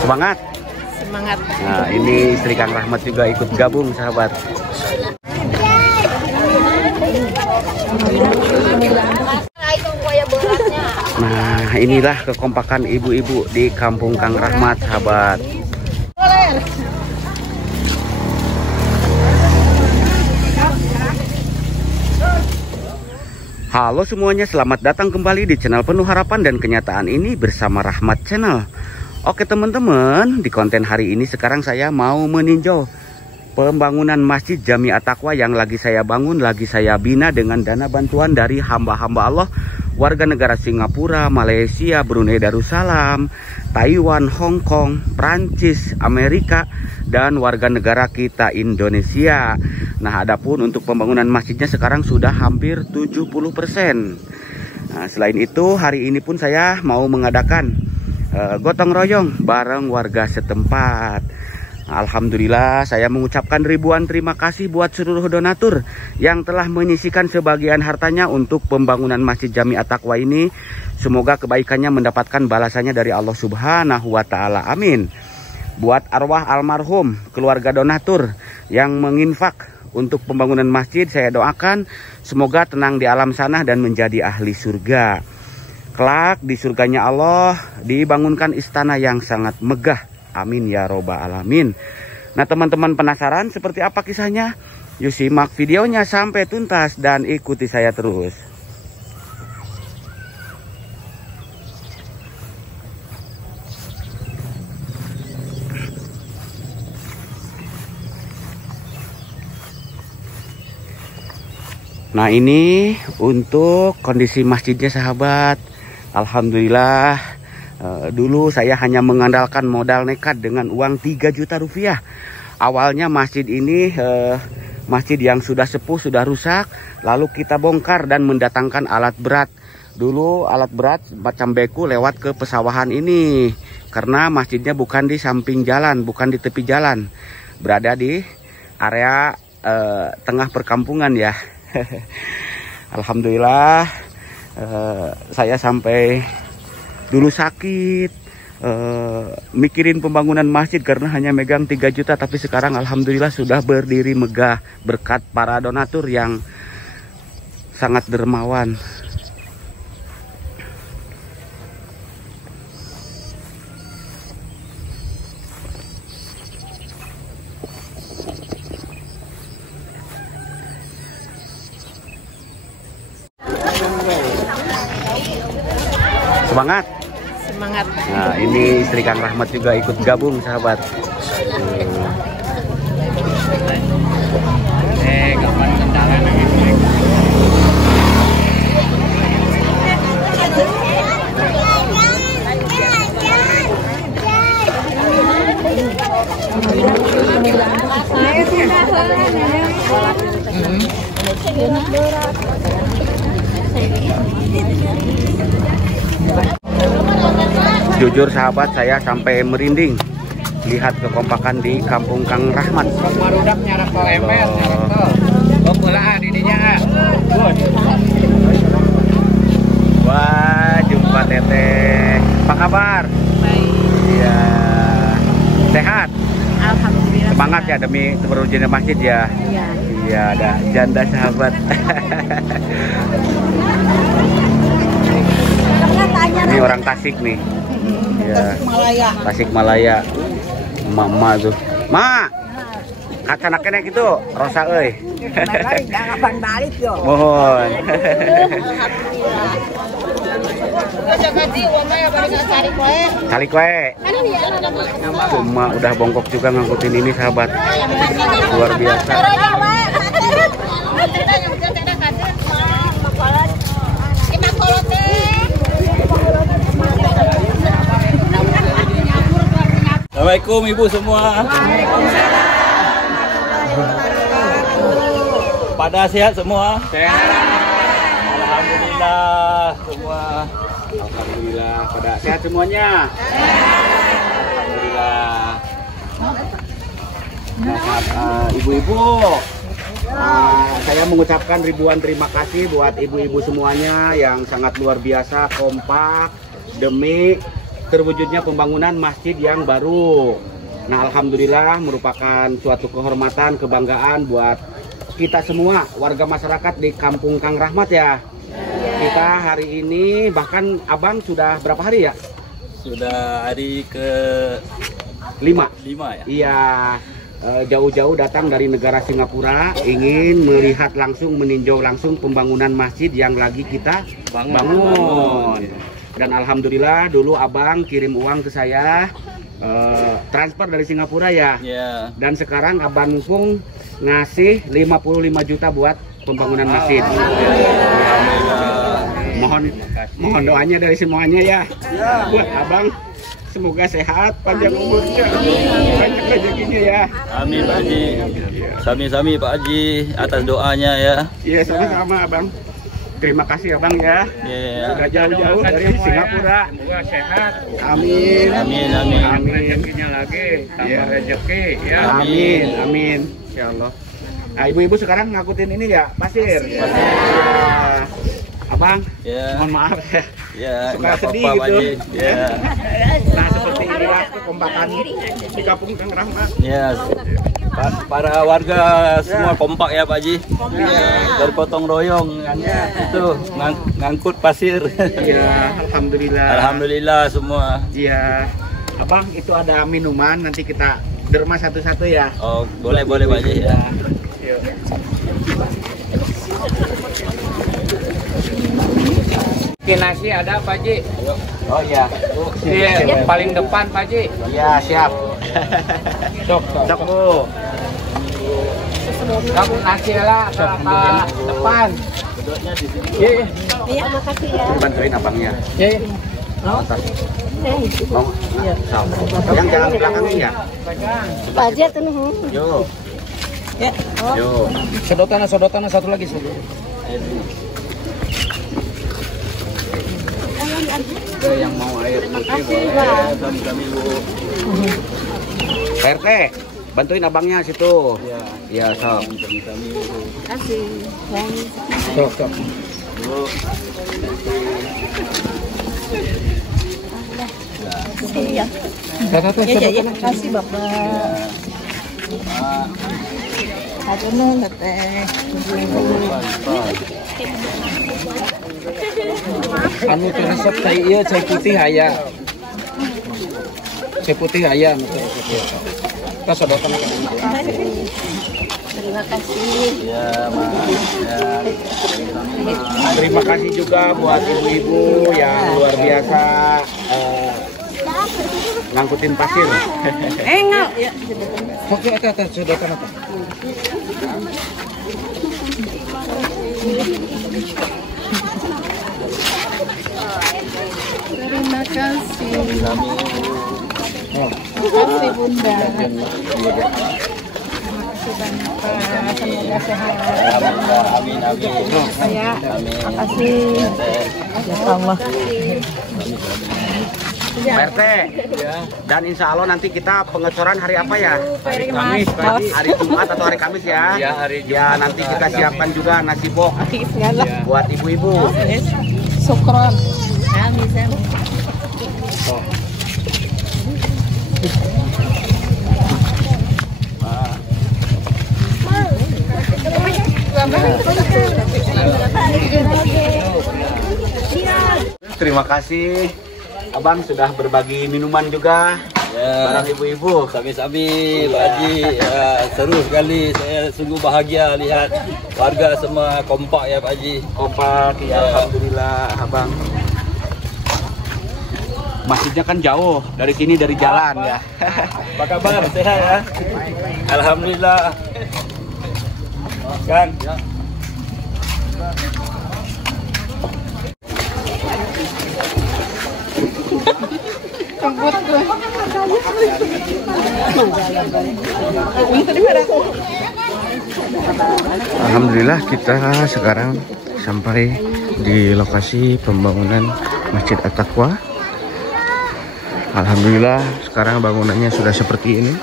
Semangat. Semangat. Nah, ini istri Kang Rahmat juga ikut gabung, sahabat. Nah, inilah kekompakan ibu-ibu di kampung Kang Rahmat, sahabat. Halo semuanya, selamat datang kembali di channel penuh harapan dan kenyataan ini bersama Rahmat Channel. Oke teman-teman, di konten hari ini sekarang saya mau meninjau pembangunan Masjid Jami At-Taqwa yang lagi saya bangun, lagi saya bina dengan dana bantuan dari hamba-hamba Allah, warga negara Singapura, Malaysia, Brunei Darussalam, Taiwan, Hong Kong, Prancis, Amerika, dan warga negara kita Indonesia. Nah, adapun untuk pembangunan masjidnya sekarang sudah hampir 70%. Nah, selain itu hari ini pun saya mau mengadakan gotong royong bareng warga setempat. Alhamdulillah, saya mengucapkan ribuan terima kasih buat seluruh donatur yang telah menyisikan sebagian hartanya untuk pembangunan Masjid Jami At-Taqwa ini. Semoga kebaikannya mendapatkan balasannya dari Allah Subhanahu wa Ta'ala. Amin. Buat arwah almarhum, keluarga donatur yang menginfak untuk pembangunan masjid, saya doakan semoga tenang di alam sana dan menjadi ahli surga. Kelak di surganya Allah dibangunkan istana yang sangat megah. Amin ya robbal alamin. Nah teman-teman, penasaran seperti apa kisahnya? Yuk simak videonya sampai tuntas dan ikuti saya terus. Nah ini untuk kondisi masjidnya, sahabat. Alhamdulillah, dulu saya hanya mengandalkan modal nekat dengan uang 3 juta rupiah. Awalnya masjid ini masjid yang sudah sepuh, sudah rusak, lalu kita bongkar dan mendatangkan alat berat. Dulu alat berat macam beku lewat ke pesawahan ini, karena masjidnya bukan di samping jalan, bukan di tepi jalan, berada di area tengah perkampungan ya. Alhamdulillah, saya sampai dulu sakit mikirin pembangunan masjid karena hanya megang 3 juta, tapi sekarang alhamdulillah sudah berdiri megah berkat para donatur yang sangat dermawan. Semangat. Semangat. Nah, ini istri Kang Rahmat juga ikut gabung, sahabat. Kapan kendalan Jujur sahabat, saya sampai merinding lihat kekompakan di kampung Kang Rahmat. Wah, jumpa teteh. Apa kabar? Baik. Iya. Sehat? Alhamdulillah. Semangat ya demi terwujudnya masjid ya. Iya. Iya, ada janda sahabat. Ini orang Tasik nih. Ya. Tasikmalaya. Mama tuh. Ma. Kaca nakene gitu, Rosa euy. Kapan balik yo? Mohon. Cari kue. Cuma udah bongkok juga ngangkutin ini, sahabat. Luar biasa. Assalamualaikum ibu semua. Pada sehat semua? Sehat. Alhamdulillah semua. Alhamdulillah pada sehat semuanya. Alhamdulillah. Nah, ibu-ibu, saya mengucapkan ribuan terima kasih buat ibu-ibu semuanya yang sangat luar biasa kompak demi terwujudnya pembangunan masjid yang baru. Nah, alhamdulillah merupakan suatu kehormatan, kebanggaan buat kita semua warga masyarakat di Kampung Kang Rahmat ya. Kita hari ini bahkan Abang sudah berapa hari ya? Sudah hari ke 5 5 ya. Iya, jauh-jauh datang dari negara Singapura ingin melihat langsung, meninjau langsung pembangunan masjid yang lagi kita bangun. Dan alhamdulillah dulu Abang kirim uang ke saya, transfer dari Singapura ya. Ya. Dan sekarang Abang Mumpung ngasih 55 juta buat pembangunan masjid. Mohon doanya dari semuanya ya. Buat Abang, semoga sehat, panjang umurnya, banyak rezekinya ya. Amin Pak Haji. Sami-sami Pak Haji atas doanya ya. Iya, sama-sama Abang. Terima kasih Abang ya. Ya. Sudah jauh-jauh dari Singapura. Semoga sehat, Amin. Amin amin. Amin. rezekinya lagi, tambah rezeki ya. Amin. Amin. Insya Allah. Nah, ibu-ibu sekarang ngakutin ini ya, pasir. Ya. Abang, Ya. mohon maaf ya. Ya, Suka nggak sedih apa-apa, Pak gitu. Haji. Ya. Nah, seperti inilah kekompakan di Kampung Kang Rahmat. Ya. Para warga semua kompak ya Pak Haji. Bergotong royong kan ya. Itu ngangkut pasir. Iya, alhamdulillah. Alhamdulillah semua. Iya. Abang, itu ada minuman, nanti kita derma satu-satu ya. Oh, boleh Pak Haji ya. Yuk. Nasi ada Pak Haji. Oh iya. Ini paling depan Pak Haji. Iya, siap. Sok, Sok, Bu. kamu nasi lah ke depan. Iya. Iya, makasih ya. Bantuin abangnya. Iya. Mau? Yang jalan belakangnya ya? Pak Haji tuh nih. Yuk. Ya. Yuk. Sedotan satu lagi. Yang mau air putih boleh. Kami Bu. PRT, bantuin abangnya situ. Ya. Iya, sok. Kami Bu. Kasih. Sok. Bu. Iya. Ya, kasih Bapak. Ada nung teh. Anu teh resep teh ieu cai putih aya. Cai putih aya anu teh. Kita sedotan. Terima kasih. Ya, Mas. Ya. Terima kasih juga buat ibu-ibu yang luar biasa ngangkutin pasir. Enggak. Oke, ada sedotan apa? Terima kasih. Oh. Terima kasih Bunda. Semoga sehat. Alhamdulillah. Amin amin. Saya makasih. Ya Allah. PRT. Dan insya Allah nanti kita pengecoran hari apa ya? Hari Kamis. Hari Jumat atau hari Kamis ya? Ya, hari Ya, Jumat nanti atau kita hari siapkan juga nasi bok Ya. buat ibu-ibu. Syukron. Amin. Terima kasih Abang sudah berbagi minuman juga Ya. barang ibu-ibu. Sami-sami Pak Haji. Ya, seru sekali. Saya sungguh bahagia lihat warga semua kompak ya Pak Haji. Kompak ya, alhamdulillah Abang. Masjidnya kan jauh dari sini, dari jalan ya. Apa kabar? Sehat ya? Alhamdulillah. Kang. Alhamdulillah kita sekarang sampai di lokasi pembangunan Masjid At-Taqwa. Alhamdulillah sekarang bangunannya sudah seperti ini.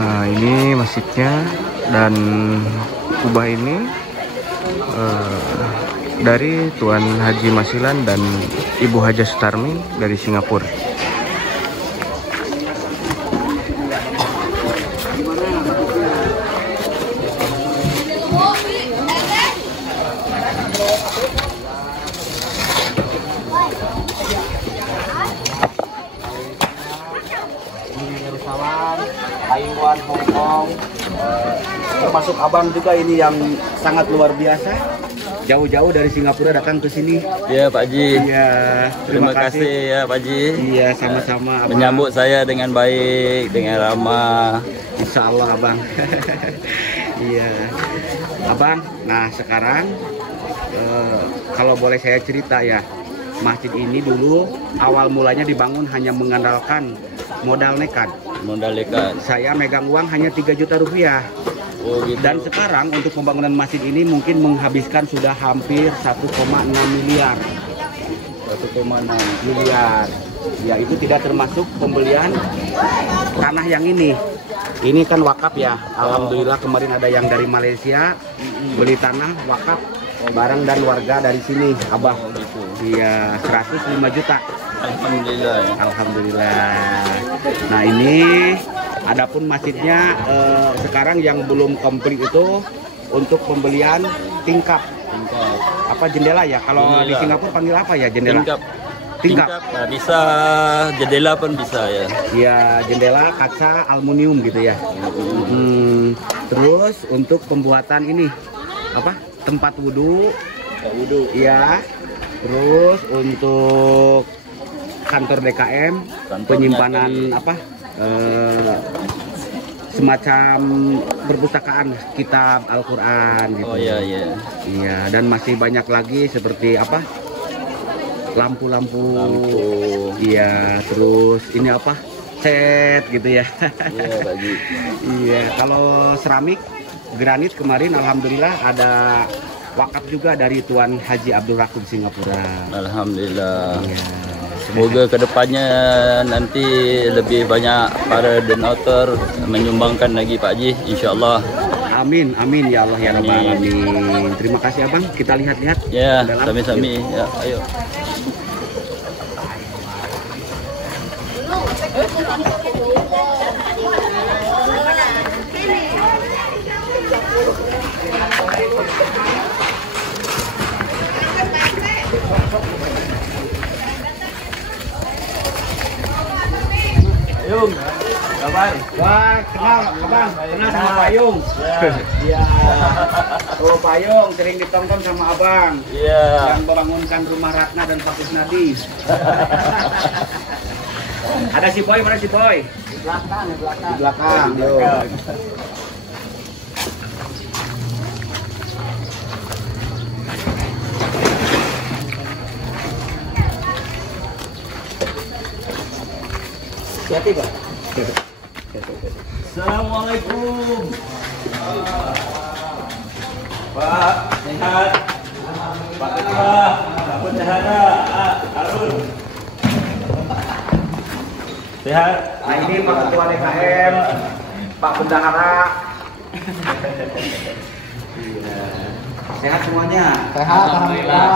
Nah, ini masjidnya dan kubah ini dari Tuan Haji Masilan dan Ibu Haja Sutarmi dari Singapura. Taiwan, Hong Kong, termasuk abang juga ini yang sangat luar biasa. Jauh-jauh dari Singapura datang ke sini. Ya Pak Haji. Iya, Terima kasih ya Pak Haji. Iya, sama-sama. Abang. Menyambut saya dengan baik, dengan ramah. Insya Allah abang. Iya, abang. Nah sekarang kalau boleh saya cerita ya, masjid ini dulu awal mulanya dibangun hanya mengandalkan modal nekat. Modal dekat. Saya megang uang hanya 3 juta rupiah. Oh gitu. Dan sekarang untuk pembangunan masjid ini mungkin menghabiskan sudah hampir 1,6 miliar. 1,6 miliar. Ya itu tidak termasuk pembelian tanah yang ini. Ini kan wakaf ya. Alhamdulillah kemarin ada yang dari Malaysia beli tanah wakaf barang dan warga dari sini, Abah. Iya, 105 juta. Alhamdulillah. Alhamdulillah. Nah ini adapun masjidnya sekarang yang belum komplit itu untuk pembelian tingkap. Apa jendela ya? Kalau di Singapura panggil apa ya jendela? Tingkap. Nah, bisa jendela pun bisa ya. Ya jendela kaca aluminium gitu ya. Terus untuk pembuatan ini apa? Tempat wudhu. Iya. Terus untuk kantor DKM, penyimpanan apa? Semacam perpustakaan kitab Al-Quran gitu. Oh iya iya. Iya, dan masih banyak lagi seperti apa? Lampu-lampu. Iya, terus ini apa? Set gitu ya. Iya, bagi. Iya, kalau seramik granit kemarin alhamdulillah ada wakaf juga dari Tuan Haji Abdul Rakub Singapura. Alhamdulillah. Iya. Semoga kedepannya nanti lebih banyak para donatur menyumbangkan lagi Pak Haji, insya-Allah. Amin, amin ya Allah ya Rabbal Alamin. Terima kasih abang. Kita lihat-lihat. Ya, dalam. sami-sami. Ya, ayo. Yung, kapan? Wah, kenal abang, kenal sama Payung. Iya. Oh Payung sering ditonton sama abang. Iya. Yang membangunkan rumah Ratna dan Pak Kusnadi. Ada si Boy, mana si Boy? Di belakang, di belakang. Di belakang. Di belakang. Hati Pak. Assalamualaikum. Pak, sehat. Pak Ketua, Pak Bendahara, Harun. Sehat. Nah ini Pak Ketua DKM, Pak Bendahara. Sehat semuanya. Sehat, alhamdulillah.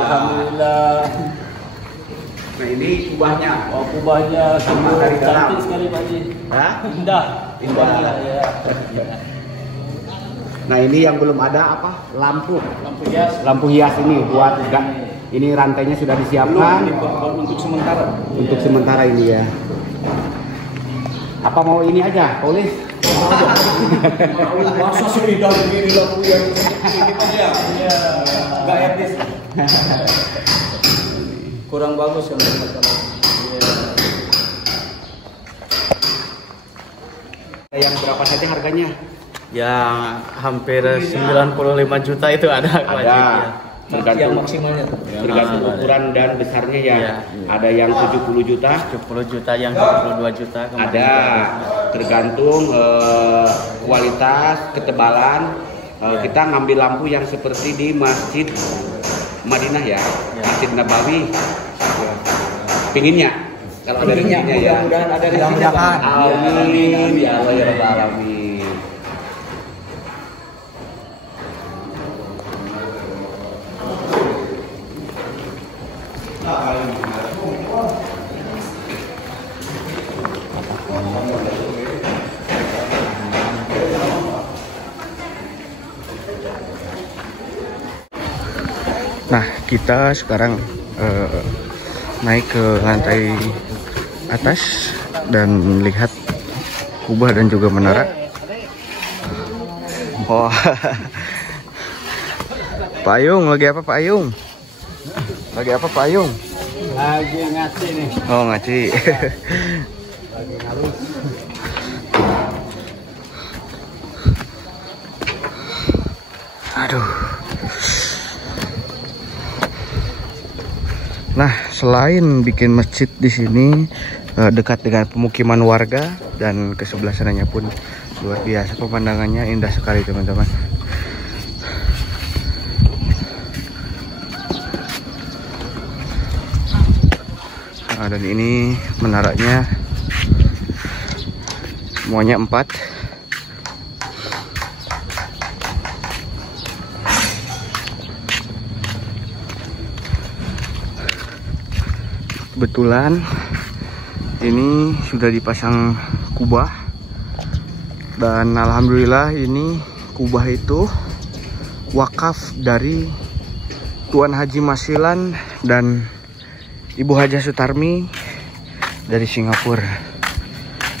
Alhamdulillah. Nah ini kubahnya. Oh, kubahnya Sama dari dalam. cantik sekali Pak Haji. Hah? Indah. Indah. Ya. Nah ini yang belum ada apa? Lampu. Lampu hias. Lampu hias ini buat ini rantainya sudah disiapkan. Untuk sementara. Untuk sementara ini ya. Apa mau ini aja, Polis? Masa sih dari ini lampu yang ini ya? Enggak etis. Kurang bagus kan masalah. Yang berapa saja harganya? Ya hampir 95 juta itu ada. Ada. Tergantung maksimalnya. tergantung ukuran dan besarnya ya. Iya. Ada yang 70 juta. 70 juta, yang 72 juta. Ada. Tergantung kualitas, ketebalan. Kita ngambil lampu yang seperti di Masjid Madinah ya. Masjid Nabawi. Pinginnya. Kalau ada rezekinya ya. Mudah-mudahan ada rezekinya. Amin. Ya Allah ya Rabbal alamin. Nah, kita sekarang naik ke lantai atas dan melihat kubah dan juga menara. Oh, Pak Ayung, lagi apa Pak Ayung? Lagi apa Pak Ayung? Lagi ngaci nih. Oh, ngaci. Lagi ngalus. Aduh. Nah, selain bikin masjid di sini dekat dengan pemukiman warga dan ke sebelah sananya pun luar biasa pemandangannya, indah sekali teman-teman. Nah, dan ini menaranya semuanya 4. Kebetulan ini sudah dipasang kubah dan alhamdulillah ini kubah itu wakaf dari Tuan Haji Masilan dan Ibu Hajah Sutarmi dari Singapura.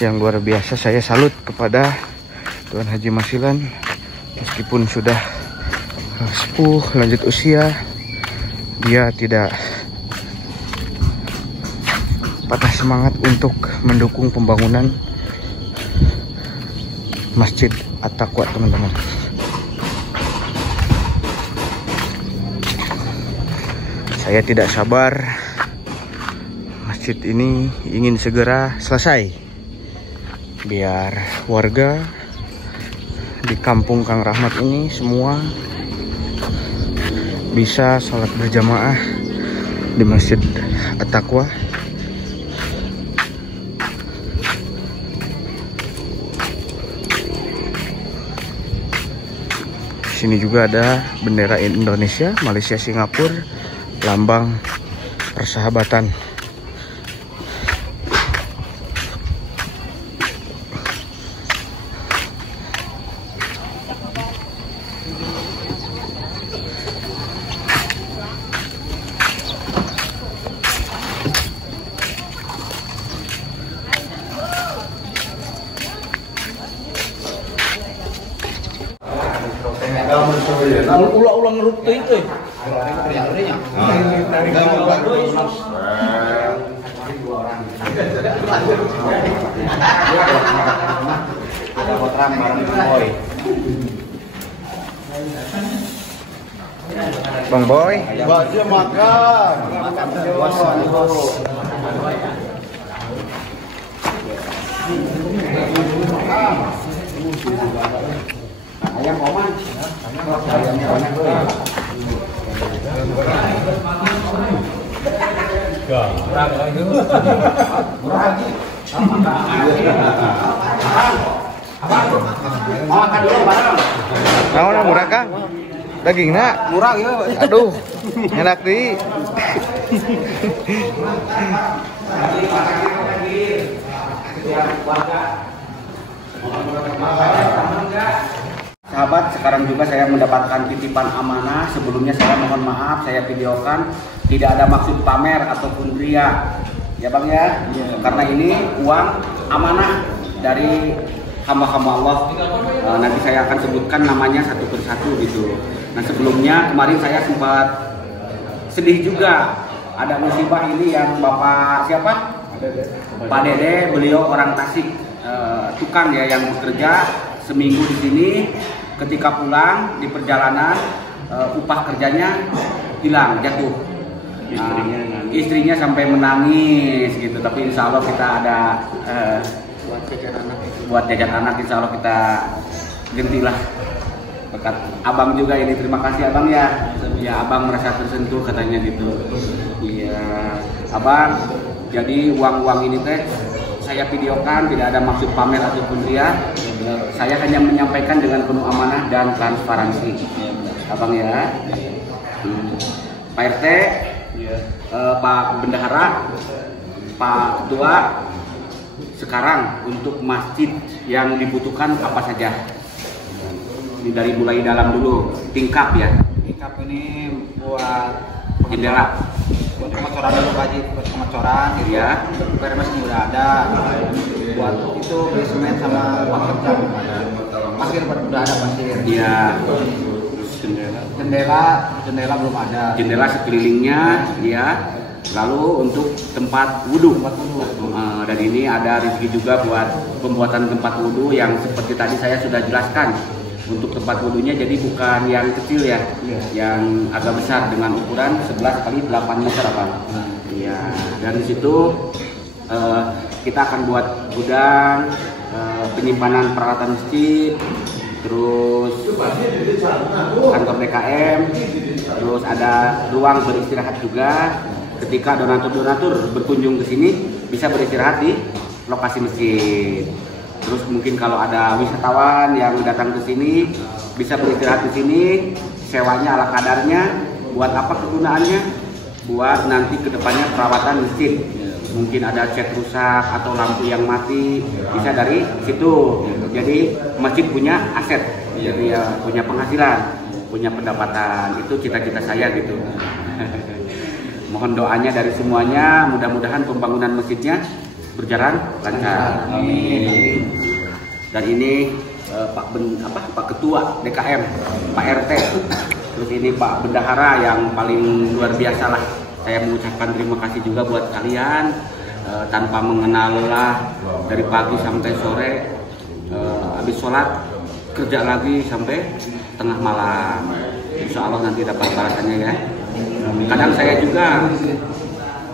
Yang luar biasa, saya salut kepada Tuan Haji Masilan, meskipun sudah sepuh lanjut usia, dia tidak patah semangat untuk mendukung pembangunan Masjid At-Taqwa, teman-teman. Saya tidak sabar masjid ini ingin segera selesai biar warga di kampung Kang Rahmat ini semua bisa sholat berjamaah di Masjid At-Taqwa. Sini juga ada bendera Indonesia, Malaysia, Singapura, lambang persahabatan. Ulang-ulang rute itu. Ada potram bareng Boy. Bang Boy, Baca makan. Bos. Ayam oman. Ayamnya banyak tuh. Makan dulu bareng. naon murah Kang? Dagingnya Murah ya. aduh, enak di. Sahabat, sekarang juga saya mendapatkan titipan amanah. Sebelumnya saya mohon maaf, saya videokan, tidak ada maksud pamer ataupun ria, ya Bang ya. Karena ini uang amanah dari hamba-hamba Allah. Nanti saya akan sebutkan namanya satu persatu gitu. Nah, sebelumnya kemarin saya sempat sedih juga. Ada musibah ini yang Bapak siapa? Pak Dede, beliau orang Tasik, tukang ya yang bekerja seminggu di sini. Ketika pulang di perjalanan upah kerjanya hilang, jatuh. Istrinya sampai menangis gitu. Tapi insya Allah kita ada buat jajan anak, insya Allah kita gentilah. Berkat abang juga ini, terima kasih abang ya. Ya abang merasa tersentuh katanya gitu. Iya abang, Jadi uang-uang ini teh saya videokan, tidak ada maksud pamer ataupun ria. Saya hanya menyampaikan dengan penuh amanah dan transparansi. Abang ya. Pak RT, Pak Bendahara, Pak Ketua, sekarang untuk masjid yang dibutuhkan apa saja? Ini dari mulai dalam dulu, tingkap ya. Tingkap ini buat Jendela. buat pengecoran dulu Pak Haji, buat pengecoran gitu Iya. Permesnya udah ada, buat itu basement sama ruang kerja belum ada, pasir udah ada pasir, Iya. jendela belum ada, Jendela sekelilingnya, ya. Lalu untuk tempat wudhu. Dan ini ada rezeki juga buat pembuatan tempat wudhu yang seperti tadi saya sudah jelaskan. Untuk tempat wudhunya jadi bukan yang kecil ya, yang agak besar dengan ukuran 11 kali 8 meter apa? Iya. Dan di situ kita akan buat gudang, penyimpanan peralatan masjid, terus kantor DKM, terus ada ruang beristirahat juga. Ketika donatur-donatur berkunjung ke sini bisa beristirahat di lokasi masjid. Terus mungkin kalau ada wisatawan yang datang ke sini bisa beristirahat di sini, sewanya ala kadarnya. Buat apa kegunaannya? Buat nanti kedepannya perawatan masjid. Mungkin ada cat rusak atau lampu yang mati, bisa dari situ. Jadi masjid punya aset, jadi ya punya penghasilan, punya pendapatan. Itu cita-cita saya gitu. Mohon doanya dari semuanya, mudah-mudahan pembangunan masjidnya berjalan lancar. Amin. Dan ini Pak Ketua DKM, Pak RT, terus ini Pak Bendahara yang paling luar biasa lah. Saya mengucapkan terima kasih juga buat kalian, tanpa mengenal lelah dari pagi sampai sore, habis sholat kerja lagi sampai tengah malam. Insya Allah nanti dapat balasannya ya. Kadang saya juga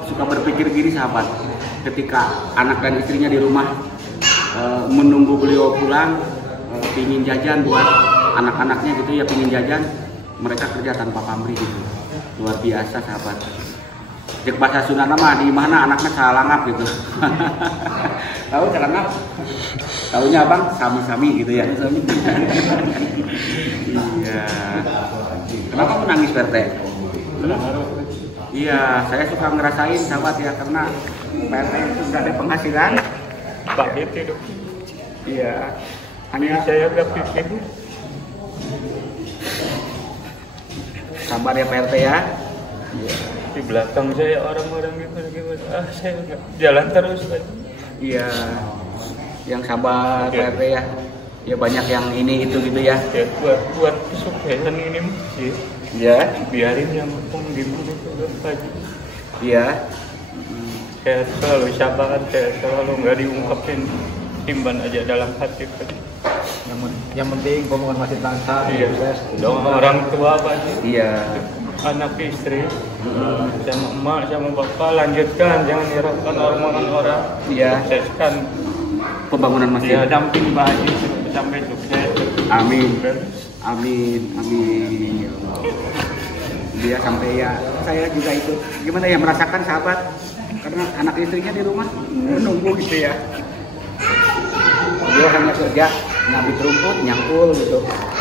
suka berpikir gini sahabat, ketika anak dan istrinya di rumah menunggu beliau pulang, pingin jajan buat anak-anaknya gitu ya, pingin jajan, mereka kerja tanpa pamrih gitu. Luar biasa sahabat. Cek bahasa Sunda nama di mana anaknya salangap gitu. Tahu salangap? Taunya abang sami-sami gitu ya. Iya. Kenapa menangis Pak RT? Iya, saya suka ngerasain sahabat ya, karena Pak RT itu sudah ada penghasilan. Pak itu. Iya. Hanya Saya udah pikir. sabar ya Pak RT ya. Di belakang saya orang-orang gimana? Saya nggak jalan terus aja. Iya. Yang sabar Pak RT ya. Ya banyak yang ini itu gitu ya. Ya buat kesuksesan ini masjid. Iya. Biarin yang ngomong gimana tuh Pak. Iya. Saya selalu sabar, saya selalu nggak diungkapin, simpan aja dalam hati. yang penting pembangunan masjid lancar, sukses. Dong orang tua Pak. Iya. Anak istri, sama emak, sama bapak lanjutkan, jangan hiraukan omongan orang. Iya. Sukseskan. Pembangunan masjid. Ya damping Pak Haji sampai sukses. Amin. Amin. Amin. Ya Allah. Dia sampai ya, saya juga ikut. Gimana ya merasakan sahabat? Karena anak istrinya di rumah menunggu gitu ya. Dia hanya kerja nyabit rumput, nyangkul gitu.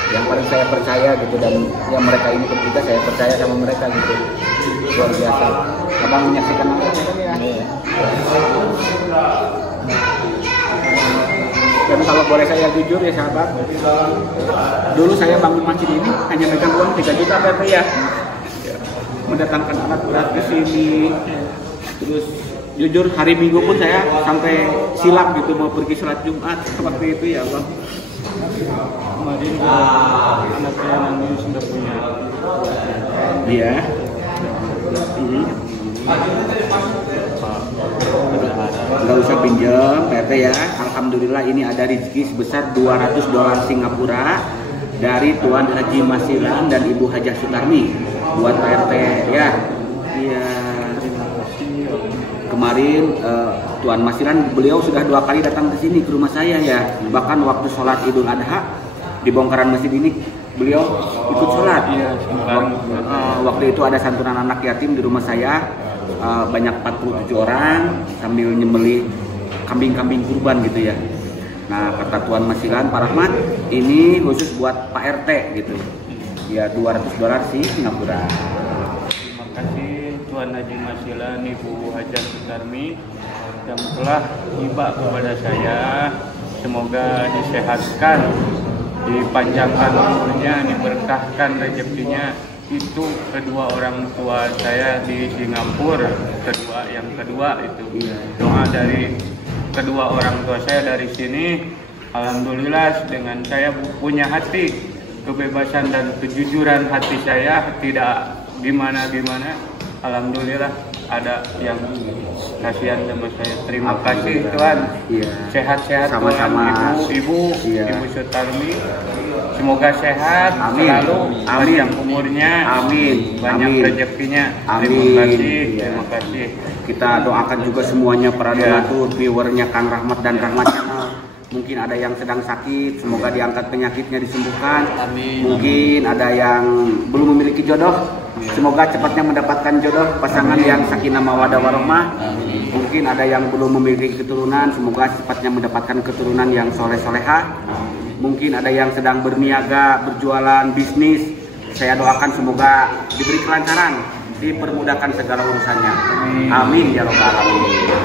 Yang paling saya percaya gitu, dan yang mereka ini bertiga saya percaya sama mereka gitu. Luar biasa. Abang menyaksikan apa ya? Dan kalau boleh saya jujur ya sahabat, dulu saya bangun masjid ini hanya megang uang 3 juta PP ya. Mendatangkan alat berat ke sini. Terus jujur hari Minggu pun saya sampai silap gitu mau pergi sholat Jumat seperti itu ya Allah. Kemarin anak saya nangis sudah punya. Iya. Nggak usah pinjam PT ya. Alhamdulillah ini ada rezeki sebesar $200 Singapura dari Tuan Haji Masilan dan Ibu Hajah Sutarmi buat Pak RT ya. Iya. Kemarin Tuan Masilan beliau sudah 2 kali datang ke sini ke rumah saya ya. Bahkan waktu sholat Idul Adha di bongkaran masjid ini beliau ikut sholat. Waktu itu ada santunan anak yatim di rumah saya. banyak 47 orang sambil nyembelih kambing-kambing kurban gitu ya. Nah, kata Tuan Masilan, Pak Rahmat, ini khusus buat Pak RT gitu. Ya, $200 sih Singapura. Terima kasih Tuan Haji Masilan, Ibu Hajah Sutarmi yang telah hibah kepada saya. Semoga disehatkan, dipanjangkan umurnya, diberkahkan rezekinya. Itu kedua orang tua saya di Singapura, yang kedua itu doa dari kedua orang tua saya dari sini. Alhamdulillah dengan saya punya hati, kebebasan dan kejujuran hati saya tidak gimana-gimana. Alhamdulillah ada yang kasihan sama saya. Terima kasih Tuhan. Sehat-sehat Sama-sama. Ibu Sutarmi. Semoga sehat, selalu panjang umurnya, banyak rezekinya. Terima kasih. Kita doakan juga semuanya para donatur, viewernya Kang Rahmat dan Rahmat Channel. Mungkin ada yang sedang sakit, semoga diangkat penyakitnya, disembuhkan. Mungkin ada yang belum memiliki jodoh, semoga cepatnya mendapatkan jodoh pasangan yang sakinah mawaddah warahmah. Mungkin ada yang belum memiliki keturunan, semoga cepatnya mendapatkan keturunan yang soleh-solehah. Mungkin ada yang sedang berniaga, berjualan, bisnis, saya doakan semoga diberi kelancaran, dipermudahkan segala urusannya. Amin ya rabbal alamin.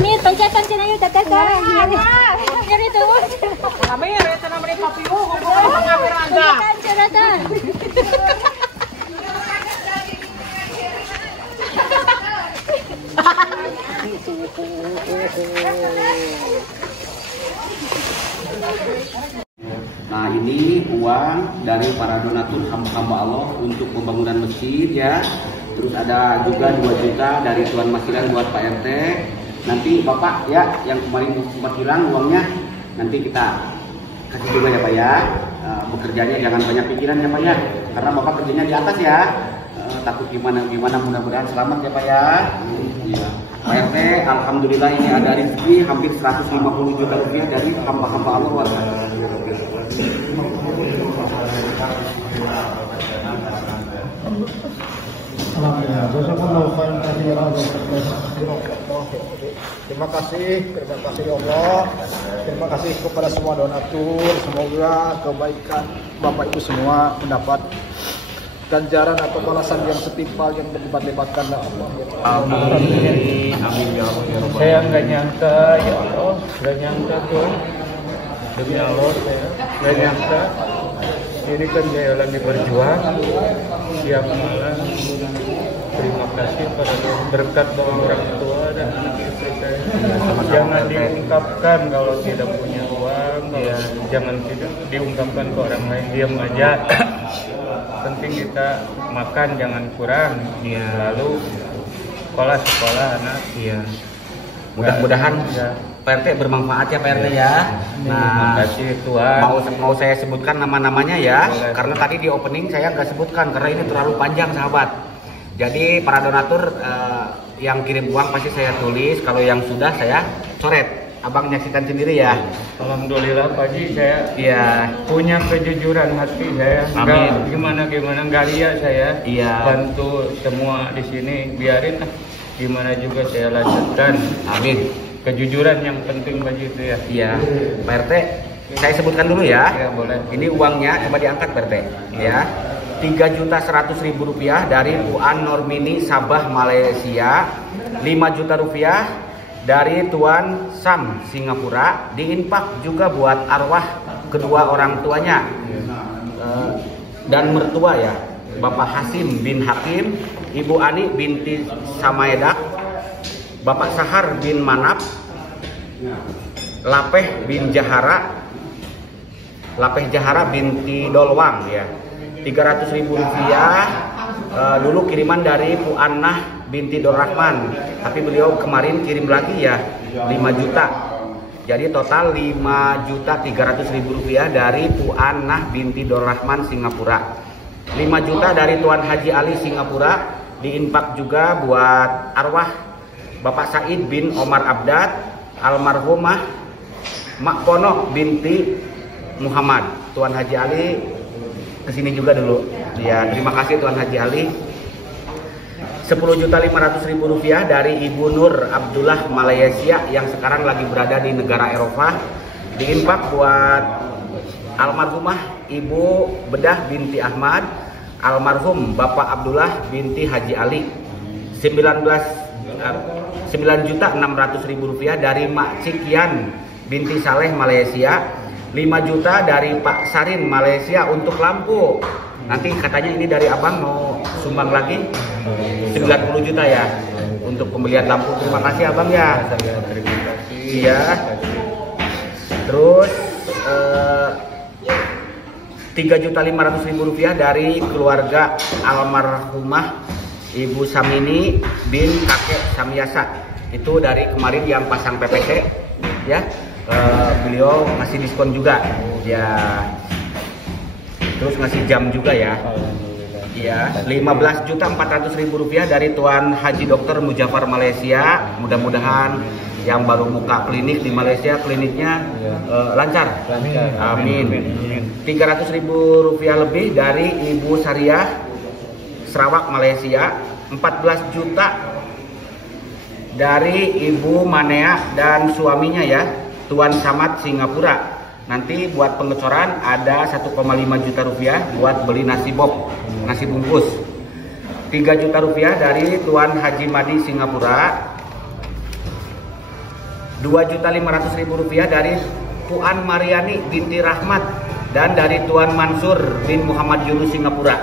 Ini pencet ayo teteh sekarang. Jadi terus. Kami reta namanya papiu, kok ngapain Anda? Pencet. Nah, ini uang dari para donatur hamba-hamba Allah untuk pembangunan masjid ya. Terus ada juga 2 juta dari Tuan Masilan buat Pak RT. Nanti Bapak ya yang kemarin sempat hilang uangnya nanti kita kasih juga ya Pak ya. Bekerjanya jangan banyak pikiran ya Pak ya. Karena Bapak kerjanya di atas ya. Takut gimana mudah-mudahan selamat ya Pak ya. Iya. Pak RT, alhamdulillah ini ada rezeki hampir 150 juta rupiah dari hamba-hamba Allah warga. Terima kasih Allah. Terima kasih kepada semua donatur. Semoga kebaikan Bapak Ibu semua mendapat ganjaran atau balasan yang setimpal yang berlipat-lipatkan Allah. Amin. Amin ya Allah. Saya nggak nyangka ya Allah, nggak nyangka Tuhan. Demi Allah saya nggak nyangka. Ini kan saya lagi berjuang siang malam. Terima kasih pada berkat doa orang tua dan anak istri saya. Jangan diungkapkan kalau tidak punya uang, jangan tidak diungkapkan ke orang lain, diam aja. Penting kita makan jangan kurang, lalu sekolah anak. Mudah-mudahan Pak RT bermanfaat ya Pak RT ya. Nah, terima kasih Tuhan. Mau saya sebutkan nama-namanya ya. Karena tadi di opening saya nggak sebutkan karena ini terlalu panjang sahabat. Jadi para donatur yang kirim uang pasti saya tulis. Kalau yang sudah saya coret. Abang nyaksikan sendiri ya. Alhamdulillah Pak Haji, saya punya kejujuran hati saya. Amin. Gimana nggak lihat saya. Bantu semua di sini, biarin gimana juga saya lanjutkan. Amin. Kejujuran yang penting Pak Haji itu ya. Iya. Pak RT, saya sebutkan dulu ya. Ya boleh. Ini uangnya coba diangkat Pak RT. Ya. Rp3.100.000 dari Puan Normini Sabah Malaysia. 5 juta rupiah dari Tuan Sam Singapura, diinfak juga buat arwah kedua orang tuanya dan mertua ya, Bapak Hasim bin Hakim, Ibu Ani binti Samaedak, Bapak Sahar bin Manap, Lapeh Jahara binti Dolwang ya. Rp300.000 dulu kiriman dari Bu Annah binti Dorrahman, tapi beliau kemarin kirim lagi ya 5 juta. Jadi total Rp5.300.000 dari Tuan Nah binti Dorrahman Singapura. 5 juta dari Tuan Haji Ali Singapura. Diinfak juga buat arwah Bapak Said bin Omar Abdad, almarhumah Mak Pono binti Muhammad. Tuan Haji Ali kesini juga dulu. Ya, terima kasih Tuan Haji Ali. Rp10.500.000 dari Ibu Nur Abdullah Malaysia yang sekarang lagi berada di negara Eropa. Diinfak buat almarhumah Ibu Bedah binti Ahmad, almarhum Bapak Abdullah binti Haji Ali. Rp9.600.000 dari Mak Cikian binti Saleh Malaysia. 5 juta dari Pak Sarin Malaysia untuk lampu. Nanti katanya ini dari abang mau sumbang lagi 90 juta ya untuk pembelian lampu. Terima kasih abang ya. Iya. Terus Rp3.500.000 dari keluarga almarhumah Ibu Samini bin Kakek Samyasa. Itu dari kemarin yang pasang PPT ya. Beliau ngasih diskon juga ya. Terus ngasih jam juga ya. Iya, Rp15.400.000 dari Tuan Haji Dr. Mujafar Malaysia. Mudah-mudahan yang baru buka klinik di Malaysia kliniknya lancar. Amin. Rp300.000 lebih dari Ibu Sariah Sarawak Malaysia. 14 juta dari Ibu Manea dan suaminya ya, Tuan Samad Singapura. Nanti buat pengecoran ada Rp1,5 juta buat beli nasi bob, nasi bungkus. Rp3 juta dari Tuan Haji Madi Singapura. Rp2.500.000 dari Puan Mariani binti Rahmat dan dari Tuan Mansur bin Muhammad Yunus Singapura.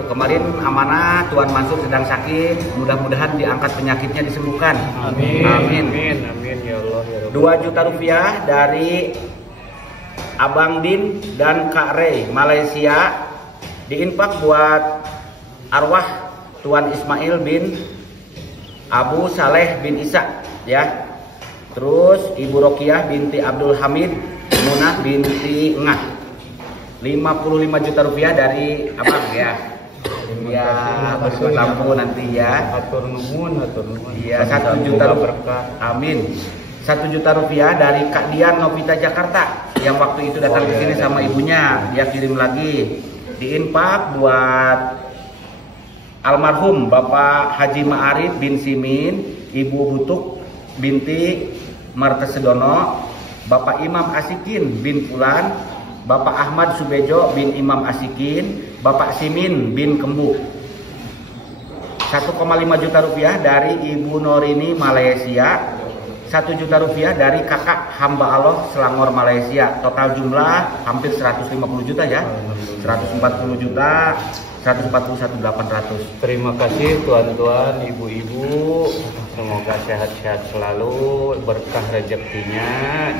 Tuh kemarin amanah Tuan Mansur sedang sakit, mudah-mudahan diangkat penyakitnya disembuhkan. Amin. Amin. Amin. Amin ya Allah. Ya Rp2 juta dari Abang Din dan Kak Rey Malaysia. Diinfak buat arwah Tuan Ismail bin Abu Saleh bin Isa ya. Terus Ibu Rokiah binti Abdul Hamid Munah binti Ngah. Rp55 juta dari abang ya. Ya, beli lampu nanti ya. Hatur nuhun, hatur nuhun. Iya, Rp1 juta berkah. Amin. Rp1 juta dari Kak Dian Novita Jakarta yang waktu itu datang ke sini sama ibunya. Dia kirim lagi. Diinfak buat almarhum Bapak Haji Ma'arif bin Simin, Ibu Butuk binti Martesedono, Bapak Imam Asikin bin Pulan, Bapak Ahmad Subejo bin Imam Asikin, Bapak Simin bin Kembu. Rp1,5 juta dari Ibu Norini Malaysia. Rp1 juta dari kakak hamba Allah Selangor Malaysia. Total jumlah hampir 150 juta ya. 140 juta 141.800. Terima kasih tuan-tuan, ibu-ibu. Semoga sehat-sehat selalu, berkah rezekinya.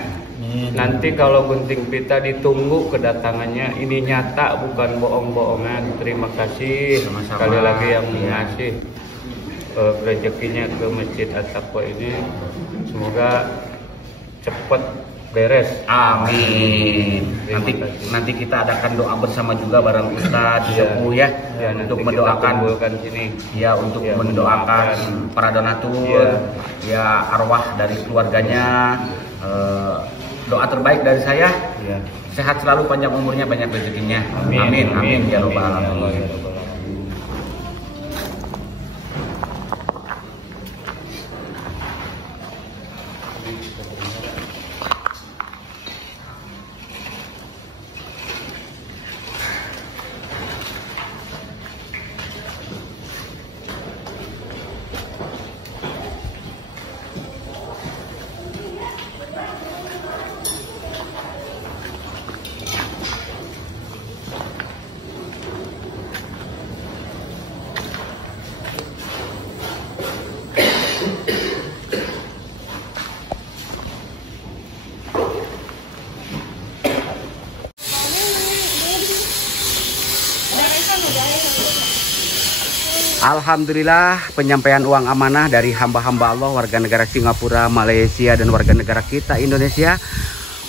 Nanti kalau gunting pita ditunggu kedatangannya. Ini nyata bukan bohong-bohongan. Terima kasih sekali lagi yang mengasih rezekinya ke Masjid At-Taqwa ini. Semoga cepat beres. Amin. Nanti kita adakan doa bersama juga bareng Ustadz Sepuh ya, untuk mendoakan sini. Ya, untuk mendoakan para donatur, ya arwah dari keluarganya. Doa terbaik dari saya, sehat selalu, panjang umurnya, banyak rezekinya. Amin. Amin ya robbal alamin. Alhamdulillah penyampaian uang amanah dari hamba-hamba Allah warga negara Singapura, Malaysia dan warga negara kita Indonesia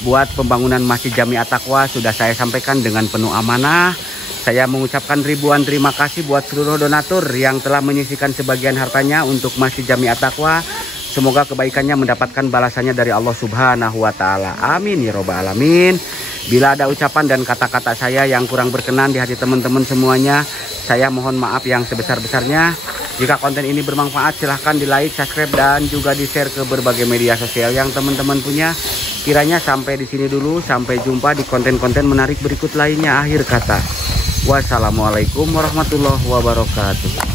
buat pembangunan Masjid Jami At-Taqwa sudah saya sampaikan dengan penuh amanah. Saya mengucapkan ribuan terima kasih buat seluruh donatur yang telah menyisihkan sebagian hartanya untuk Masjid Jami At-Taqwa. Semoga kebaikannya mendapatkan balasannya dari Allah Subhanahu wa taala. Amin ya robbal alamin. Bila ada ucapan dan kata-kata saya yang kurang berkenan di hati teman-teman semuanya, saya mohon maaf yang sebesar-besarnya. Jika konten ini bermanfaat, silahkan di like, subscribe, dan juga di share ke berbagai media sosial yang teman-teman punya. Kiranya sampai di sini dulu. Sampai jumpa di konten-konten menarik berikut lainnya. Akhir kata, wassalamualaikum warahmatullahi wabarakatuh.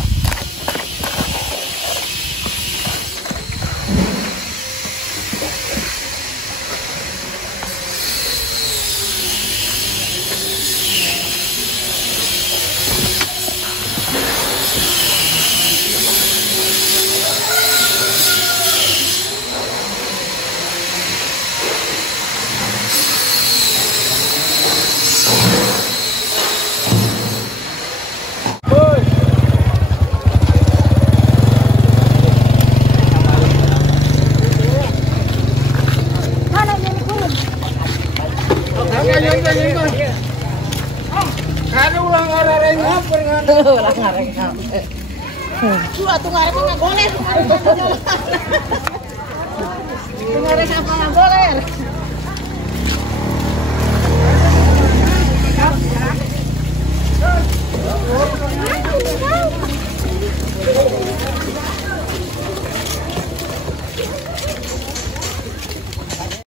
Boleh.